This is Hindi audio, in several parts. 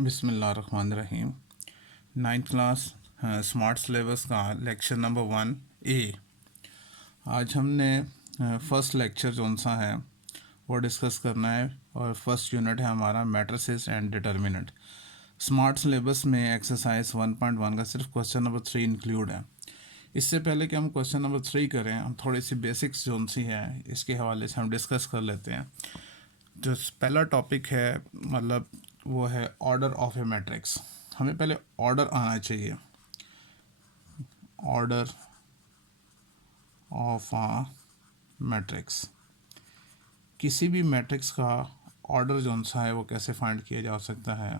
बिस्मिल्लाहिर्रहमानिर्रहीम। नाइन्थ क्लास स्मार्ट सिलेबस का लेक्चर नंबर 1A। आज हमने फर्स्ट लेक्चर कौन सा है वो डिस्कस करना है और फर्स्ट यूनिट है हमारा matrices and determinant. Smart syllabus में एक्सरसाइज 1.1 का सिर्फ क्वेश्चन नंबर 3 इंक्लूड है। इससे पहले कि हम क्वेश्चन नंबर 3 करें, हम थोड़ी सी बेसिक्स जोन सी है इसके हवाले से हम डिस्कस कर लेते हैं। जो पहला टॉपिक है मतलब वो है ऑर्डर ऑफ ए मैट्रिक्स। हमें पहले ऑर्डर आना चाहिए, ऑर्डर ऑफ आ मैट्रिक्स। किसी भी मैट्रिक्स का ऑर्डर जो सा है वो कैसे फाइंड किया जा सकता है,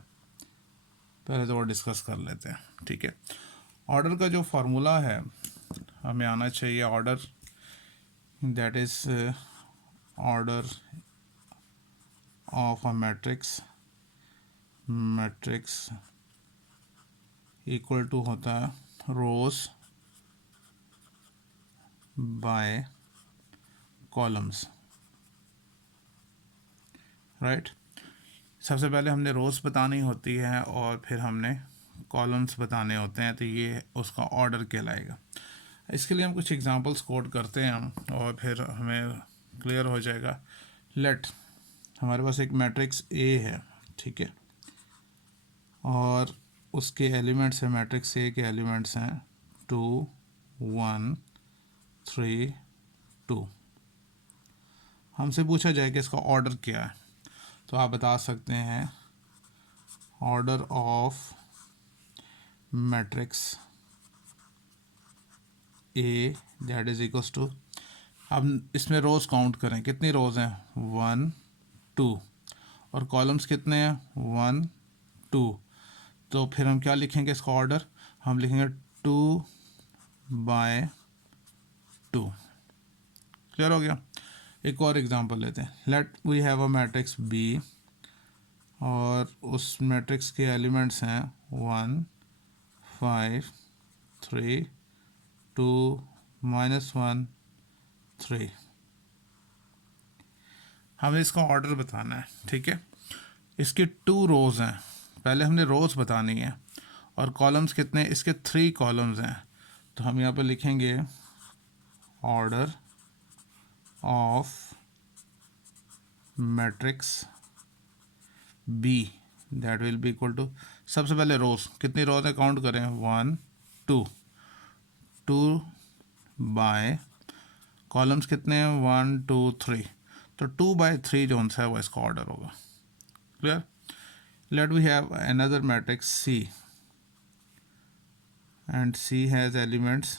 पहले तो वो डिस्कस कर लेते हैं। ठीक है, ऑर्डर का जो फार्मूला है हमें आना चाहिए, order that is order of a matrix equal to होता है रोज बाय कॉलम्स। राइट, सबसे पहले हमने रोज बतानी होती है और फिर हमने कॉलम्स बताने होते हैं, तो ये उसका ऑर्डर कहलाएगा। इसके लिए हम कुछ एग्जांपल्स कोड करते हैं हम और फिर हमें क्लियर हो जाएगा। लेट हमारे पास एक मैट्रिक्स ए है, ठीक है, और उसके एलिमेंट्स हैं, मैट्रिक्स ए के एलिमेंट्स हैं 2 1 3 2। हमसे पूछा जाए कि इसका ऑर्डर क्या है, तो आप बता सकते हैं order of matrix A that is equals to, अब इसमें रोज़ काउंट करें, कितनी रोज़ हैं 1 2 और कॉलम्स कितने हैं 1 2। तो फिर हम क्या लिखेंगे इसका ऑर्डर, हम लिखेंगे 2 बाय 2। क्लियर हो गया। एक और एग्जांपल लेते हैं। Let we have a matrix B और उस मैट्रिक्स के एलिमेंट्स हैं 1 5 3 2 -1 3। हमें इसका ऑर्डर बताना है, ठीक है। इसकी 2 रोज़ हैं, पहले हमने रोज़ बतानी है, और कॉलम्स कितने, इसके 3 कॉलम्स हैं। तो हम यहाँ पर लिखेंगे order of matrix B that will be equal to, सबसे पहले रोज़, कितनी रोज़ है काउंट करें 1 2 2 बाय कॉलम्स कितने हैं 1 2 3। तो 2 बाय 3 जो है वो इसका ऑर्डर होगा। Clear. Let we have another matrix C and C has elements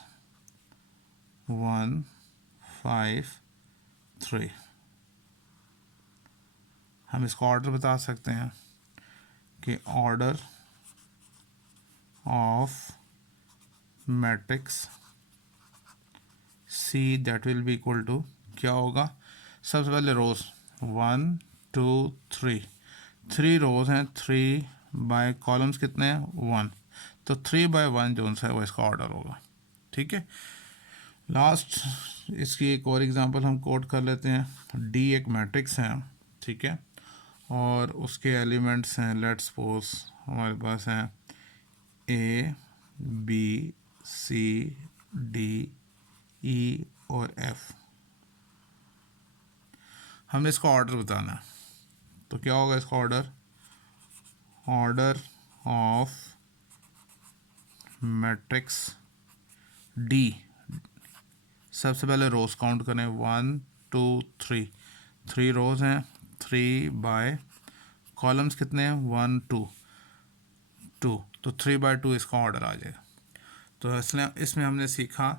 1 5 3। हम इसका ऑर्डर बता सकते हैं कि order of matrix C that will be equal to क्या होगा, सबसे पहले रोज 1 2 3, 3 रोज हैं, 3 बाय कॉलम्स कितने हैं 1, तो 3 बाय 1 जो है वो इसका ऑर्डर होगा। ठीक है। लास्ट इसकी एक और एग्जांपल हम कोड कर लेते हैं। डी एक मैट्रिक्स है, ठीक है, और उसके एलिमेंट्स हैं, लेट्स सपोज हमारे पास हैं ए बी सी डी ई और एफ। हमने इसका ऑर्डर बताना है, तो क्या होगा इसका order, order of matrix D, सबसे पहले रोज काउंट करें 1 2 3, 3 रोज हैं, 3 बाय कॉलम्स कितने हैं 1 2 2, तो 3 बाय 2 इसका ऑर्डर आ जाएगा। तो इसलिए इसमें हमने सीखा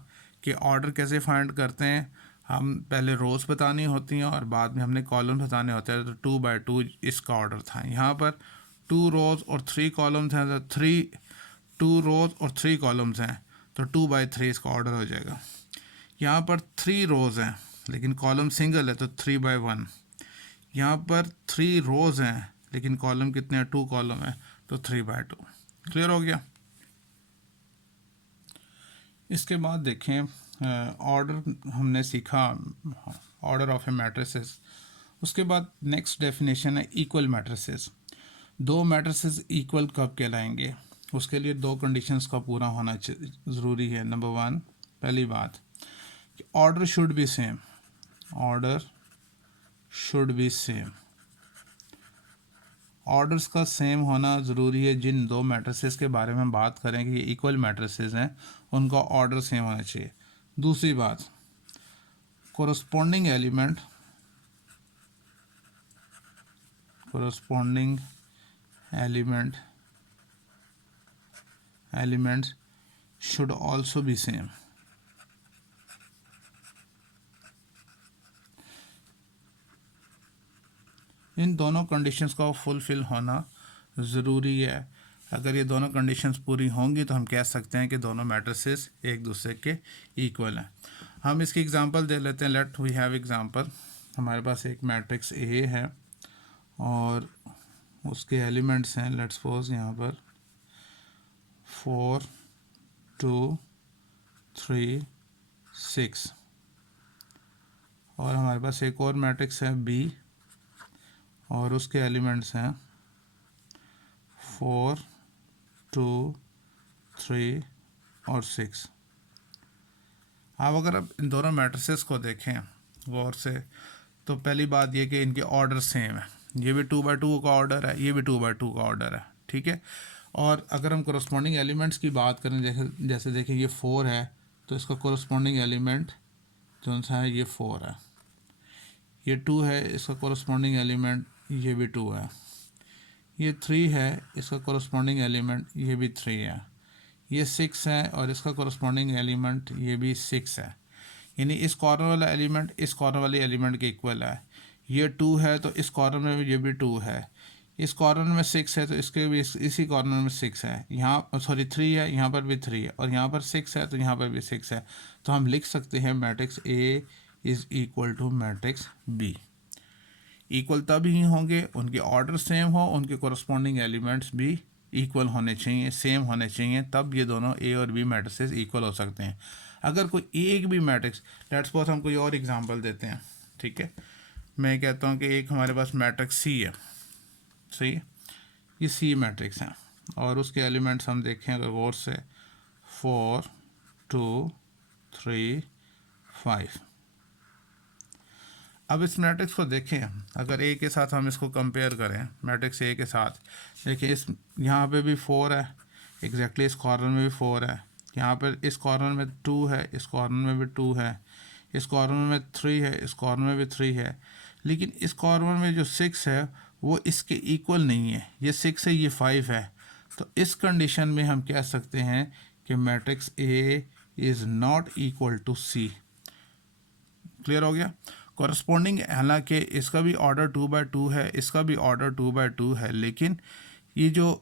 कि ऑर्डर कैसे फाइंड करते हैं। हम पहले रोज़ बतानी होती हैं और बाद में हमने कॉलम बताने होते हैं, तो 2 बाय 2 इसका ऑर्डर था। यहाँ पर 2 रोज़ और 3 कॉलम्स हैं, तो 2 रोज़ और 3 कॉलम्स हैं, तो 2 बाय 3 इसका ऑर्डर हो जाएगा। यहाँ पर 3 रोज़ हैं लेकिन कॉलम सिंगल है, तो 3 बाय 1। यहाँ पर 3 रोज़ हैं लेकिन कॉलम कितने हैं, 2 कॉलम है, तो 3 बाय 2। क्लियर हो गया। इसके बाद देखें ऑर्डर हमने सीखा, ऑर्डर ऑफ ए मैट्रिसेस। उसके बाद नेक्स्ट डेफिनेशन है इक्वल मैट्रिसेस। दो मैट्रिसेस इक्वल कब कहलाएंगे? उसके लिए दो कंडीशंस का पूरा होना ज़रूरी है। नंबर वन, पहली बात, order should be same, order should be same, orders का सेम होना ज़रूरी है। जिन दो मैट्रिसेस के बारे में बात करें कि ये इक्वल मैट्रिसेस हैं, उनका ऑर्डर सेम होना चाहिए। दूसरी बात, corresponding element, corresponding elements should also be same. इन दोनों कंडीशंस का फुलफिल होना ज़रूरी है। अगर ये दोनों कंडीशंस पूरी होंगी तो हम कह सकते हैं कि दोनों मैट्रिसेस एक दूसरे के इक्वल हैं। हम इसकी एग्जांपल दे लेते हैं। Let we have example. हमारे पास एक मैट्रिक्स ए है और उसके एलिमेंट्स हैं, लेट्स सपोज यहाँ पर 4 2 3 6, और हमारे पास एक और मैट्रिक्स है बी और उसके एलिमेंट्स हैं 4 2 3 और 6। अब अगर आप इन दोनों मैट्रिसेस को देखें गौर से, तो पहली बात ये कि इनके ऑर्डर सेम है। ये भी 2x2 का ऑर्डर है, ये भी 2x2 का ऑर्डर है, ठीक है। और अगर हम कोरस्पॉन्डिंग एलिमेंट्स की बात करें, जैसे देखें ये 4 है तो इसका कोरस्पॉन्डिंग एलिमेंट जो सा है ये 4 है। ये 2 है, इसका कोरस्पॉन्डिंग एलिमेंट ये भी 2 है। ये 3 है, इसका कोरस्पॉन्डिंग एलिमेंट ये भी 3 है। ये 6 है और इसका कोरस्पॉन्डिंग एलिमेंट ये भी 6 है। यानी इस कॉर्नर वाला एलिमेंट इस कॉर्नर वाले एलिमेंट के इक्वल है। ये 2 है तो इस कॉर्नर में भी ये भी 2 है। इस कॉर्नर में 6 है तो इसके भी इसी कॉर्नर में 6 है। यहाँ सॉरी 3 है, यहाँ पर भी 3 है, और यहाँ पर 6 है तो यहाँ पर भी 6 है। तो हम लिख सकते हैं matrix A is equal to matrix B. Equal तभी होंगे उनके ऑर्डर सेम हो, उनके कोरस्पॉन्डिंग एलिमेंट्स भी इक्वल होने चाहिए, सेम होने चाहिए, तब ये दोनों ए और बी मैट्रिसेस इक्वल हो सकते हैं। अगर कोई एक भी मैट्रिक्स, लेट्स सपोज हम कोई और एग्जांपल देते हैं, ठीक है। मैं कहता हूँ कि एक हमारे पास मैट्रिक्स सी है, सही है, ये सी मैट्रिक्स है और उसके एलिमेंट्स हम देखें अगर गौर से 4 2 3 5। अब इस मैट्रिक्स को देखें, अगर ए के साथ हम इसको कंपेयर करें, मैट्रिक्स ए के साथ, देखिए इस यहाँ पे भी 4 है, एग्जैक्टली इस कॉर्नर में भी 4 है, यहाँ पर इस कॉर्नर में 2 है, इस कॉर्नर में भी 2 है, इस कॉर्नर में 3 है, इस कॉर्नर में भी 3 है। लेकिन इस कॉर्नर में जो 6 है वो इसके इक्वल नहीं है, ये 6 है, ये 5 है। तो इस कंडीशन में हम कह सकते हैं कि matrix A is not equal to C. Clear हो गया। कॉरस्पॉन्डिंग, हालांकि इसका भी ऑर्डर 2x2 है, इसका भी ऑर्डर 2x2 है, लेकिन ये जो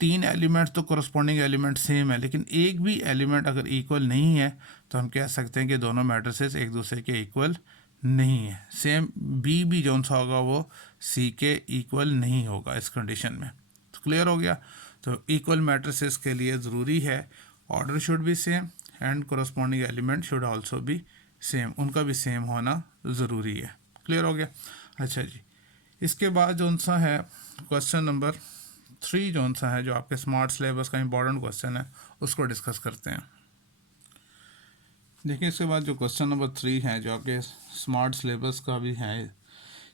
तीन एलिमेंट्स तो कॉरस्पॉन्डिंग एलिमेंट सेम है, लेकिन एक भी एलिमेंट अगर इक्वल नहीं है तो हम कह सकते हैं कि दोनों मैट्रिसेस एक दूसरे के इक्वल नहीं है। सेम बी भी जौन सा होगा वो सी के इक्वल नहीं होगा इस कंडीशन में। तो क्लियर हो गया। तो इक्वल मैट्रिसेस के लिए ज़रूरी है order should be same and corresponding element should also be same, उनका भी सेम होना ज़रूरी है। क्लियर हो गया। अच्छा जी, इसके बाद जौन सा है क्वेश्चन नंबर 3 जौन सा है, जो आपके स्मार्ट सिलेबस का इंपॉर्टेंट क्वेश्चन है, उसको डिस्कस करते हैं। देखिए इसके बाद जो क्वेश्चन नंबर 3 है, जो आपके स्मार्ट सिलेबस का भी है,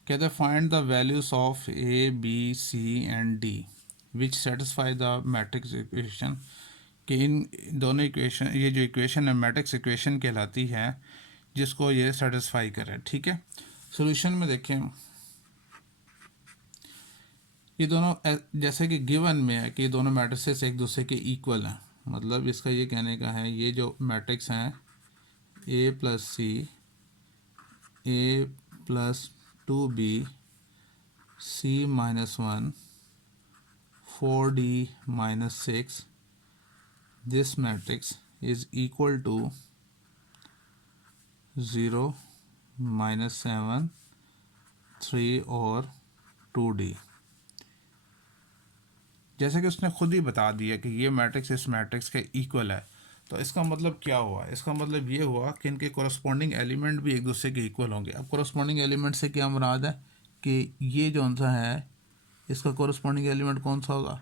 कहते हैं find the values of A B C and D which satisfy the matrix equation. कि इन दोनों इक्वेशन, ये जो इक्वेशन है मैट्रिक्स इक्वेशन कहलाती है, जिसको ये सेटिस्फाई करे। ठीक है, सॉल्यूशन में देखें, ये दोनों जैसे कि गिवन में है कि ये दोनों मैट्रिसेस एक दूसरे के इक्वल हैं। मतलब इसका ये कहने का है, ये जो मैट्रिक्स हैं A plus C, A plus 2b, C minus 1, 4d minus 6, this matrix is equal to 0 minus 7, 3 और 2d। जैसे कि उसने खुद ही बता दिया कि ये मैट्रिक्स इस मैट्रिक्स के इक्वल है, तो इसका मतलब क्या हुआ? इसका मतलब ये हुआ कि इनके कॉरस्पॉन्डिंग एलिमेंट भी एक दूसरे के इक्वल होंगे। अब कॉरस्पॉन्डिंग एलिमेंट से क्या मुराद है कि ये जो सा है इसका कोरस्पॉन्डिंग एलिमेंट कौन सा होगा,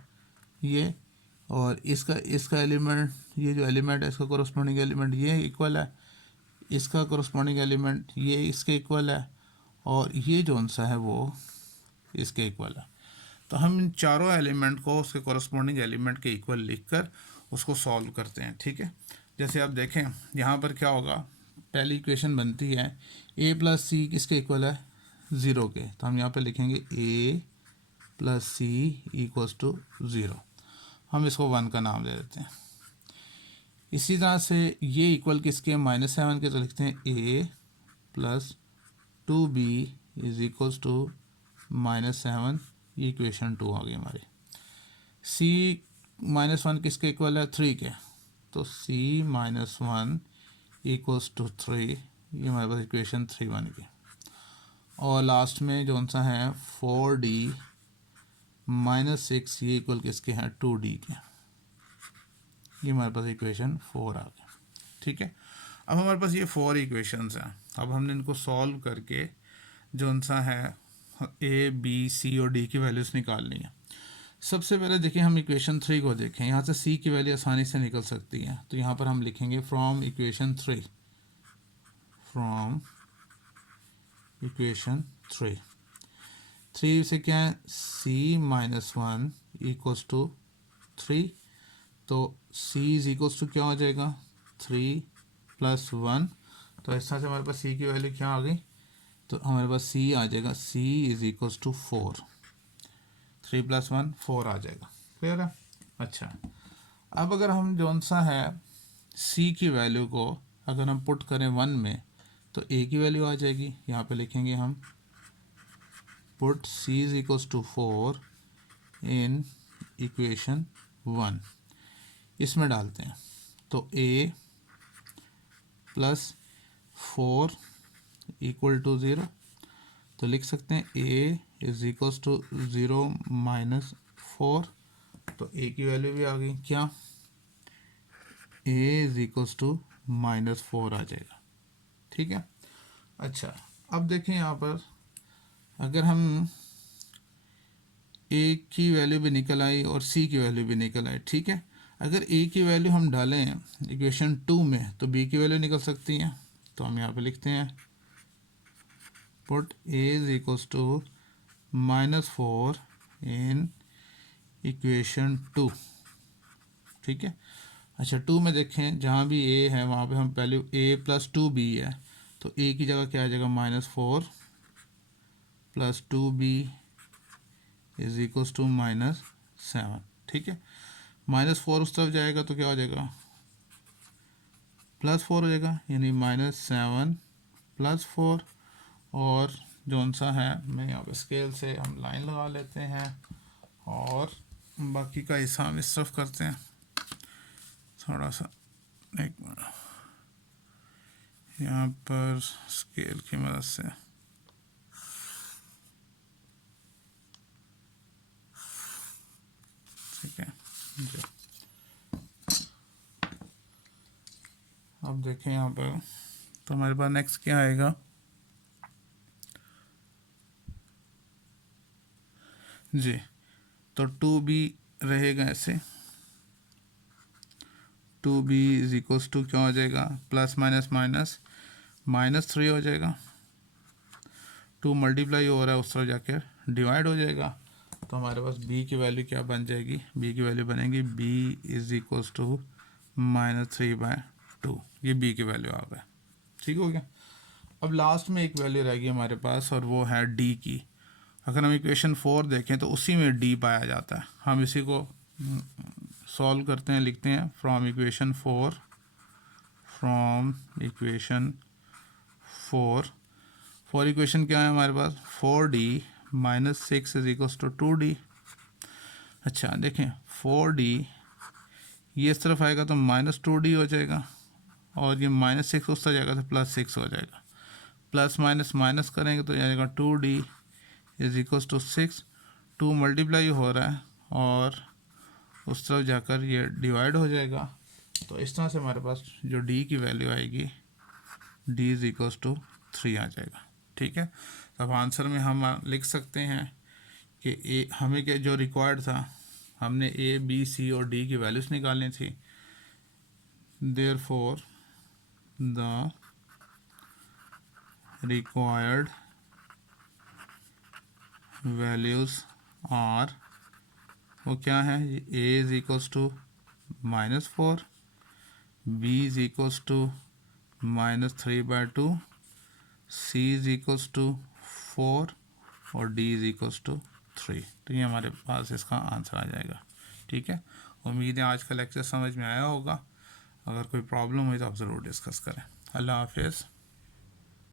ये, और इसका एलिमेंट, ये जो एलिमेंट है इसका कोरस्पॉन्डिंग एलिमेंट ये इक्वल है, इसका कोरस्पॉन्डिंग एलिमेंट ये इसके इक्वल है, और ये जो सा है वो इसके इक्वल है। तो हम इन चारों एलिमेंट को उसके कोरस्पॉन्डिंग एलिमेंट के इक्वल लिखकर उसको सॉल्व करते हैं, ठीक है। जैसे आप देखें यहाँ पर क्या होगा, पहली इक्वेशन बनती है a प्लस सी किसके इक्वल है, 0 के, तो हम यहाँ पे लिखेंगे a plus C equals to 0, हम इसको 1 का नाम दे देते हैं। इसी तरह से ये इक्वल किसके, -7 के, तो लिखते हैं a plus 2b is equals to -7, ये इक्वेशन 2 आ गई हमारी। c -1 किसके इक्वल है, 3 के, तो c -1 इक्वल्स टू 3, ये हमारे पास इक्वेशन 3 बन गई। और लास्ट में जो सा है 4d -6, ये इक्वल किसके हैं, 2d के, ये हमारे पास इक्वेशन 4 आ गया, ठीक है। अब हमारे पास ये 4 इक्वेशंस हैं, अब हमने इनको सॉल्व करके जो सा है a b c और d की वैल्यूज़ निकालनी है। सबसे पहले देखिए हम इक्वेशन 3 को देखें, यहाँ से c की वैल्यू आसानी से निकल सकती है, तो यहाँ पर हम लिखेंगे फ्रॉम इक्वेशन 3, फ्रॉम इक्वेशन 3 से क्या है, c -1 इक्वल्स टू 3, तो c इज इक्वल्स टू क्या हो जाएगा, 3 + 1, तो इस तरह से हमारे पास c की वैल्यू क्या आ गई, तो हमारे पास c आ जाएगा, c इज इक्वल्स टू 4, 3 + 1 4 आ जाएगा, क्लियर है। अच्छा, अब अगर हम जौन सा है c की वैल्यू को अगर हम पुट करें 1 में, तो a की वैल्यू आ जाएगी, यहाँ पे लिखेंगे हम put c is equals to 4 in equation 1, इसमें डालते हैं, तो a प्लस 4 इक्वल टू 0, तो लिख सकते हैं a इज इक्वल्स टू 0 - 4, तो a की वैल्यू भी आ गई क्या, a इज इक्वल्स टू -4 आ जाएगा, ठीक है। अच्छा, अब देखें यहाँ पर अगर हम a की वैल्यू भी निकल आई और c की वैल्यू भी निकल आई, ठीक है। अगर a की वैल्यू हम डालें इक्वेशन 2 में, तो b की वैल्यू निकल सकती है, तो हम यहाँ पे लिखते हैं put a is equals to -4 in equation 2, ठीक है। अच्छा, 2 में देखें जहाँ भी a है वहाँ पे हम पहले a + 2b है, तो a की जगह क्या आ जाएगा, -4 + 2b इज इक्वल्स टू -7, ठीक है। -4 उस तरफ जाएगा तो क्या हो जाएगा, +4 हो जाएगा, यानी -7 + 4, और जौन सा है मैं यहाँ पे स्केल से हम लाइन लगा लेते हैं और बाकी का हिस्सा हम इस तरफ करते हैं, थोड़ा सा, एक मिनट, यहाँ पर स्केल की मदद से, ठीक है जी। अब देखें यहाँ पर, तो हमारे पास नेक्स्ट क्या आएगा, जी, तो 2b रहेगा ऐसे, 2b इज इक्वल्स टू क्या हो जाएगा, प्लस माइनस माइनस -3 हो जाएगा, 2 मल्टीप्लाई हो रहा है उस तरफ जाकर डिवाइड हो जाएगा, तो हमारे पास b की वैल्यू क्या बन जाएगी, b की वैल्यू बनेगी b इज इक्वल्स टू -3/2, ये b की वैल्यू आ गया, ठीक हो गया। अब लास्ट में एक वैल्यू रहेगी हमारे पास और वो है d की। अगर हम इक्वेशन 4 देखें तो उसी में d पाया जाता है, हम इसी को सॉल्व करते हैं, लिखते हैं from equation 4, from equation 4 equation क्या है हमारे पास, 4d - 6 is equals to 2d। अच्छा देखें 4d ये इस तरफ आएगा तो -2d हो जाएगा, और ये -6 उस तरफ जाएगा तो +6 हो जाएगा, प्लस माइनस माइनस करेंगे तो जाएगा 2d is equals to 6, 2 multiply हो रहा है और उस तरफ जाकर ये डिवाइड हो जाएगा, तो इस तरह से हमारे पास जो d की वैल्यू आएगी d इज इक्वल्स टू 3 आ जाएगा, ठीक है। तो अब आंसर में हम लिख सकते हैं कि ए हमें क्या जो रिक्वायर्ड था, हमने ए बी सी और डी की वैल्यूज़ निकालनी थी। Therefore the required values are, वो क्या है, A is equals to -4, B is equals to -3/2, C is equals to 4 और डी इज़ इक्वल्स टू 3। तो ये हमारे पास इसका आंसर आ जाएगा। ठीक है, उम्मीद है आज का लेक्चर समझ में आया होगा। अगर कोई प्रॉब्लम हुई तो आप ज़रूर डिस्कस करें। अल्लाह हाफिज़।